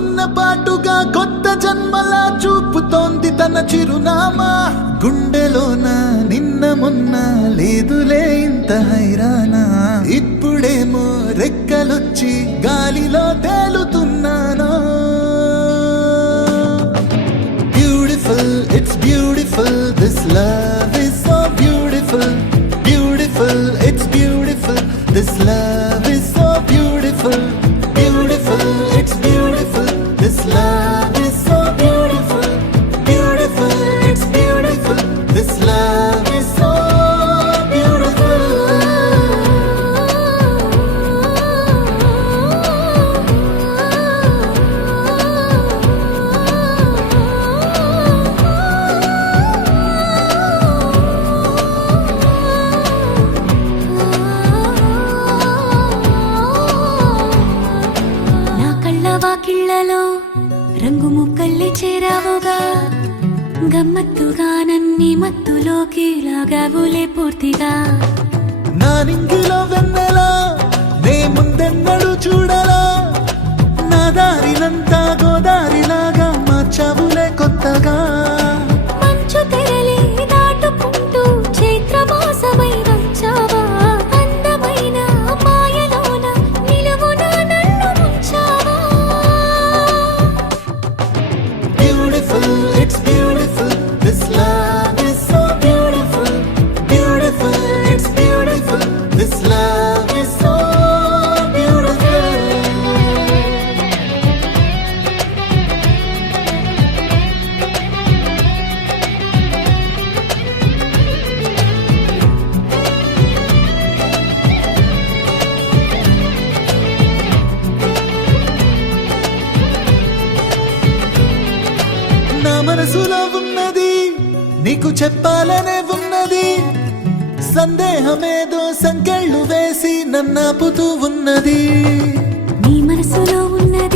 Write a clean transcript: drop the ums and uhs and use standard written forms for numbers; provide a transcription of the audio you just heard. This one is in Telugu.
ఉన్న పాటుగా కొత్త జన్మలా చూపుతోంది తన చిరునామా. గుండెలోన నిన్న మొన్న లేదులే ఇంత హైరానా. ఇప్పుడేమో రెక్కలొచ్చి గాలిలో తేలుతున్నాను. Beautiful, it's beautiful, this love is so beautiful. Beautiful, it's beautiful, this love is so beautiful. Beautiful, it's beautiful, this love is so beautiful. Beautiful, it's beautiful, this love is so beautiful. వాకిళ్లలో రంగు ముక్కల్లి చేరావుగా. గమ్మత్తుగా నన్ని మత్తులోకి లాగావులే పూర్తిగా. నా నింగిలో వెన్నెలా నే ముందెన్నడు చూడలా. నా దారినంతా గోదారిలాగా మార్చావులే కొత్తగా. మంచు తెరలి దాటుకుంటూ చైత్రమాసమై వచ్చావా. అందమైన మాయలోన నిలువున నన్ను ముంచావా. Beautiful, it's beautiful, this love is so beautiful. Beautiful, it's beautiful, this love is so beautiful. నా మనసులో ఉన్నది నీకు చెప్పాలనే ఉన్నది. సందేహమేదో సంకెళ్ళు వేసి నన్నాపుతూ ఉన్నది. నీ మనసులో ఉన్నది